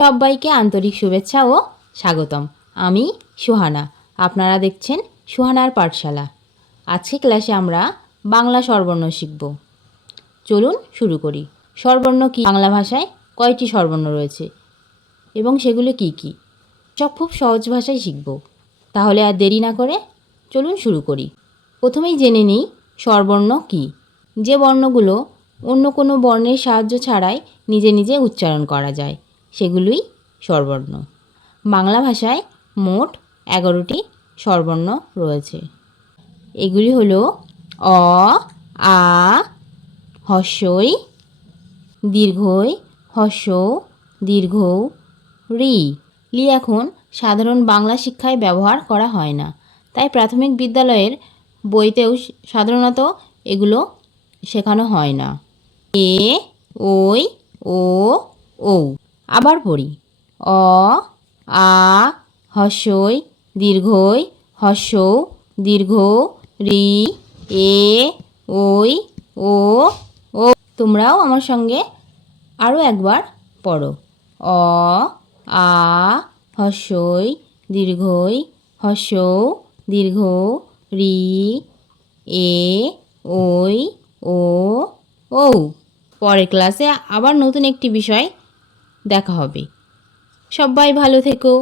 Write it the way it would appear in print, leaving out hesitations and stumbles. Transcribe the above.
সবাইকে আন্তরিক শুভেচ্ছা ও স্বাগতম। আমি সুহানা, আপনারা দেখছেন সুহানার পাঠশালা। আজকে ক্লাসে আমরা বাংলা স্বরবর্ণ শিখব। চলুন শুরু করি। স্বরবর্ণ কি? বাংলা ভাষায় কয়টি স্বরবর্ণ রয়েছে এবং সেগুলো কি কি, সব খুব সহজ ভাষায় শিখব। তাহলে আর দেরি না করে চলুন শুরু করি। প্রথমেই জেনে নিই স্বরবর্ণ কি। যে বর্ণগুলো অন্য কোনো বর্ণের সাহায্য ছাড়াই নিজে নিজে উচ্চারণ করা যায় সেগুলোই স্বরবর্ণ। বাংলা ভাষায় মোট 11টি স্বরবর্ণ রয়েছে। এগুলি হলো অ, আ, হস্যই, দীর্ঘই, হস্যৌ, দীর্ঘৌ, রি। লি এখন সাধারণ বাংলা শিক্ষায় ব্যবহার করা হয় না, তাই প্রাথমিক বিদ্যালয়ের বইতেও সাধারণত এগুলো শেখানো হয় না। এ, ওই, ও, ঔ। আবার পড়ি। অ, আ, হস্যই, দীর্ঘই, হস্যৌ, দীর্ঘৌ, রি, এ, ওই, ও, ও। তোমরাও আমার সঙ্গে আরও একবার পড়ো। অ, আ, হস্যই, দীর্ঘই, হস্যৌ, দীর্ঘৌ, রি, এ, ওই, ও, ঔ। পরের ক্লাসে আবার নতুন একটি বিষয় দেখা হবে। সবাই ভালো থেকো।